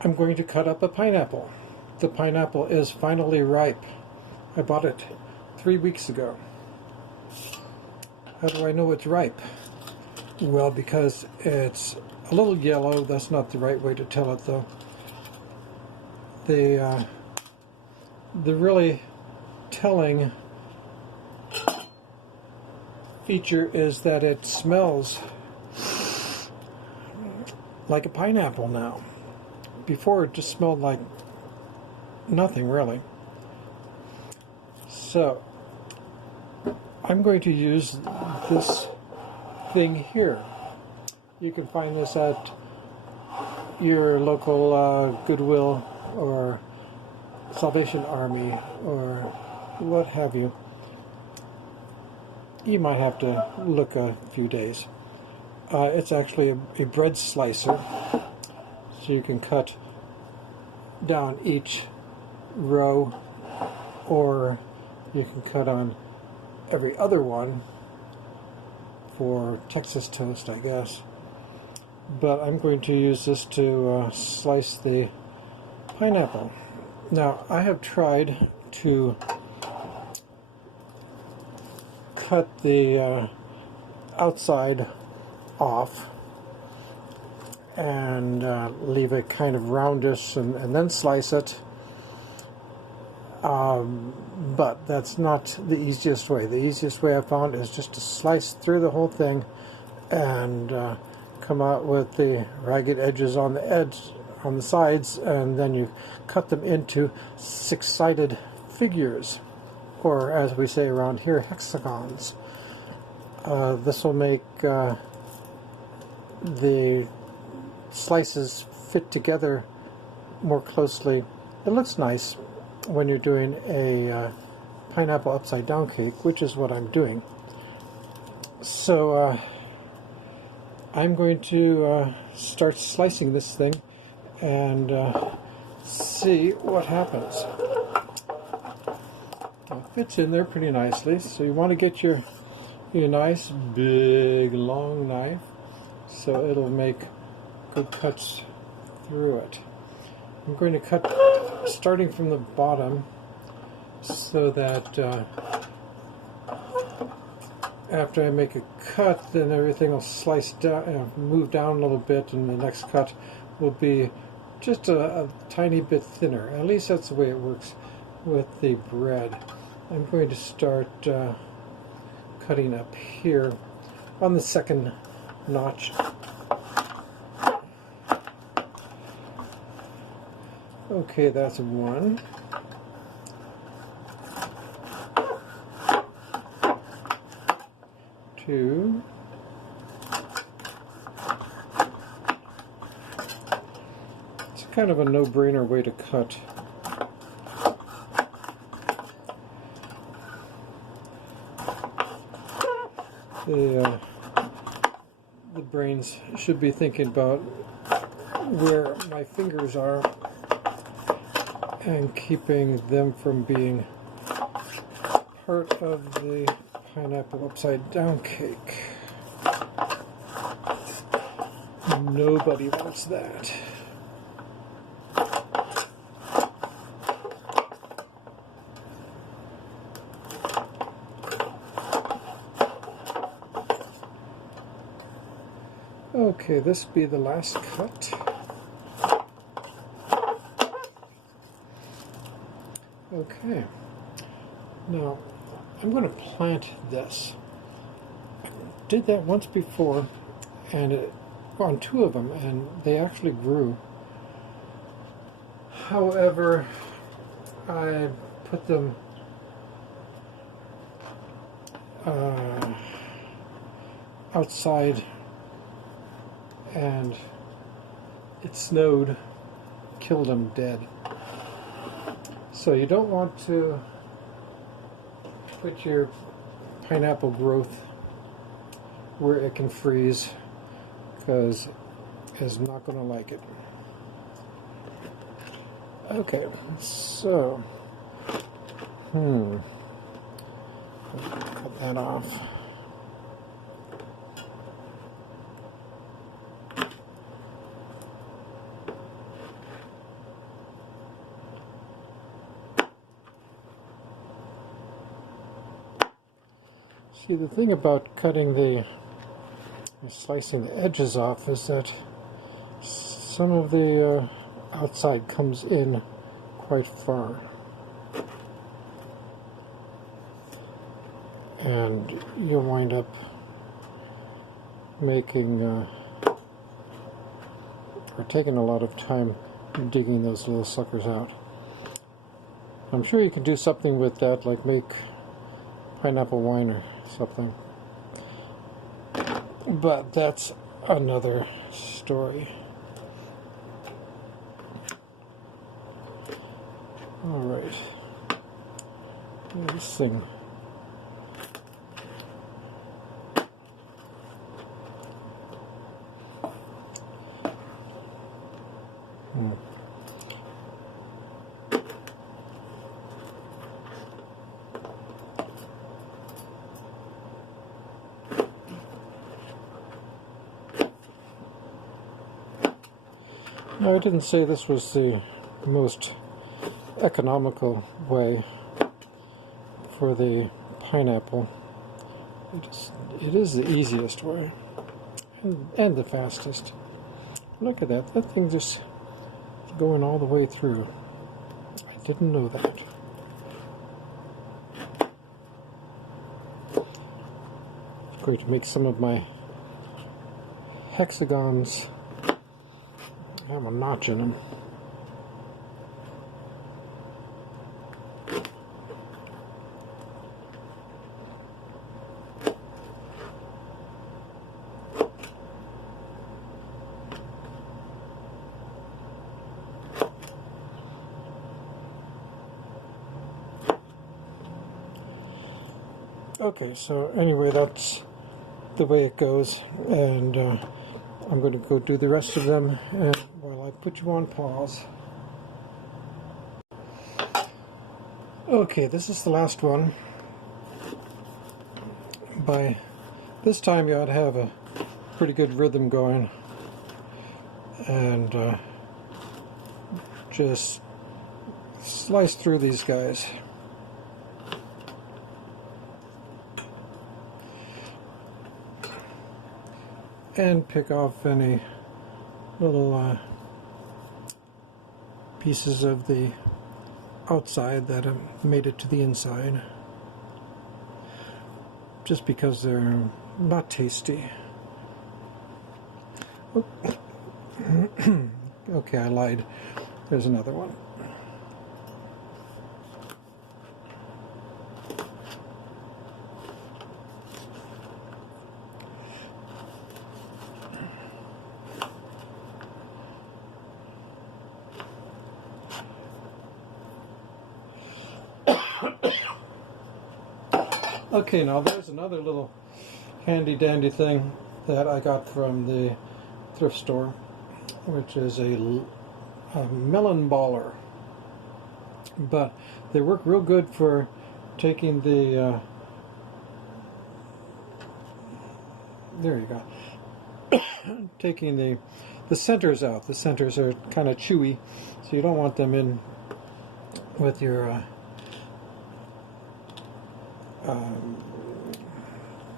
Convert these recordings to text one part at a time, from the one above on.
I'm going to cut up a pineapple. The pineapple is finally ripe. I bought it 3 weeks ago. How do I know it's ripe? Well, because it's a little yellow. That's not the right way to tell it, though. The really telling feature is that it smells like a pineapple now. Before it just smelled like nothing really. So I'm going to use this thing here. You can find this at your local Goodwill or Salvation Army or what have you. You might have to look a few days. It's actually a bread slicer, so you can cut down each row, or you can cut on every other one for Texas toast, I guess. But I'm going to use this to slice the pineapple. Now, I have tried to cut the outside off and leave it kind of roundish and then slice it. But that's not the easiest way. The easiest way I found is just to slice through the whole thing and come out with the ragged edges on the sides, and then you cut them into six-sided figures, or as we say around here, hexagons. This will make the slices fit together more closely. It looks nice when you're doing a pineapple upside down cake, which is what I'm doing. So I'm going to start slicing this thing and see what happens. It fits in there pretty nicely, so you want to get your nice big long knife so it'll make good cuts through it. I'm going to cut starting from the bottom so that after I make a cut, then everything will slice down, move down a little bit, and the next cut will be just a tiny bit thinner. At least that's the way it works with the bread. I'm going to start cutting up here on the second notch. Okay, that's one. Two. It's kind of a no-brainer way to cut. The brains should be thinking about where my fingers are and keeping them from being part of the pineapple upside down cake. Nobody wants that. Okay, this will be the last cut. Okay, now I'm going to plant this. I did that once before, and on two of them, and they actually grew. However, I put them outside, and it snowed, killed them dead. So you don't want to put your pineapple growth where it can freeze, because it's not going to like it. Okay, so cut that off. See, the thing about slicing the edges off is that some of the outside comes in quite far. And you'll wind up making or taking a lot of time digging those little suckers out. I'm sure you can do something with that, like make pineapple wine or something. But that's another story. Alright. This thing. Now, I didn't say this was the most economical way for the pineapple. It is the easiest way and the fastest. Look at that. That thing just going all the way through. I didn't know that. I'm going to make some of my hexagons. I have a notch in them. Okay, so anyway, that's the way it goes, and I'm going to go do the rest of them and while I put you on pause. Okay, this is the last one. By this time you ought to have a pretty good rhythm going, and just slice through these guys. And pick off any little pieces of the outside that have made it to the inside, just because they're not tasty. Okay, I lied. There's another one. Okay, now there's another little handy dandy thing that I got from the thrift store, which is a melon-baller. But they work real good for taking the there you go. Taking the centers out. The centers are kind of chewy, so you don't want them in with your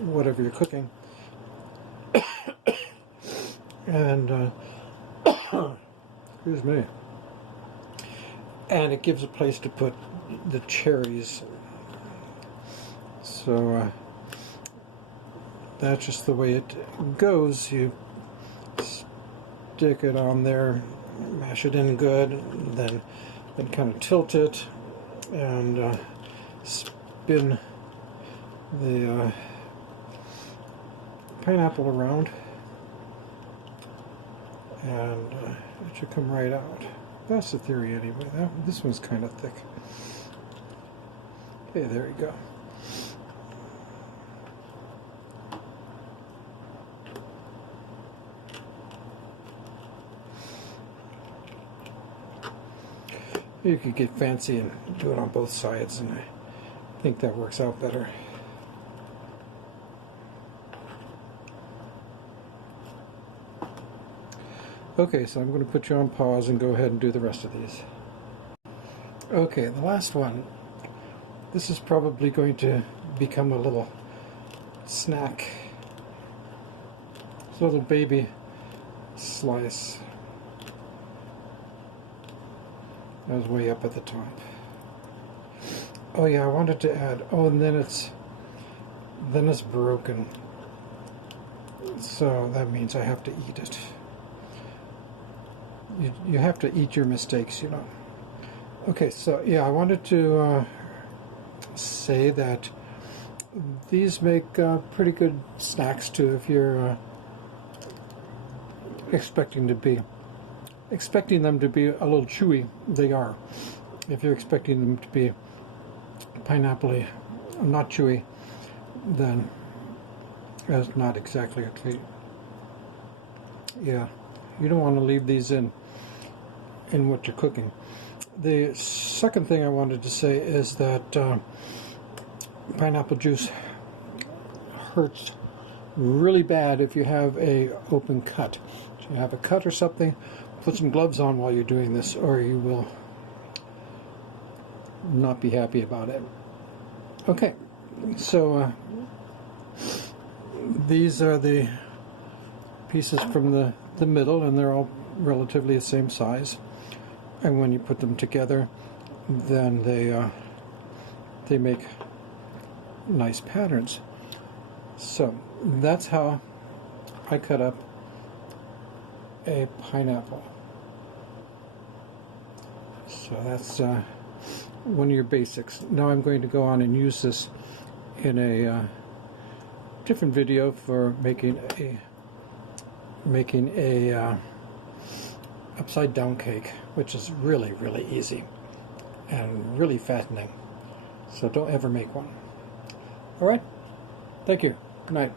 whatever you're cooking. And excuse me. And it gives a place to put the cherries. So that's just the way it goes. You stick it on there, mash it in good, then kind of tilt it and spin the pineapple around, and it should come right out. That's the theory anyway. This one's kind of thick. Okay, there you go. You could get fancy and do it on both sides, and I think that works out better. Okay, so I'm going to put you on pause and go ahead and do the rest of these. Okay, the last one. This is probably going to become a little snack. It's a little baby slice. That was way up at the top. Oh yeah, I wanted to add, oh, and then it's broken. So that means I have to eat it. You have to eat your mistakes, you know. Okay, so yeah, I wanted to say that these make pretty good snacks too if you're expecting them to be a little chewy. They are. If you're expecting them to be pineapple-y, not chewy, then that's not exactly a treat. Yeah, you don't want to leave these in what you're cooking. The second thing I wanted to say is that pineapple juice hurts really bad if you have a open cut. So you have a cut or something, put some gloves on while you're doing this, or you will not be happy about it. Okay, so these are the pieces from the middle, and they're all relatively the same size. And when you put them together, then they make nice patterns. So that's how I cut up a pineapple. So that's one of your basics. Now I'm going to go on and use this in a different video for making a upside down cake, which is really, really easy and really fattening. So don't ever make one. All right. Thank you. Good night.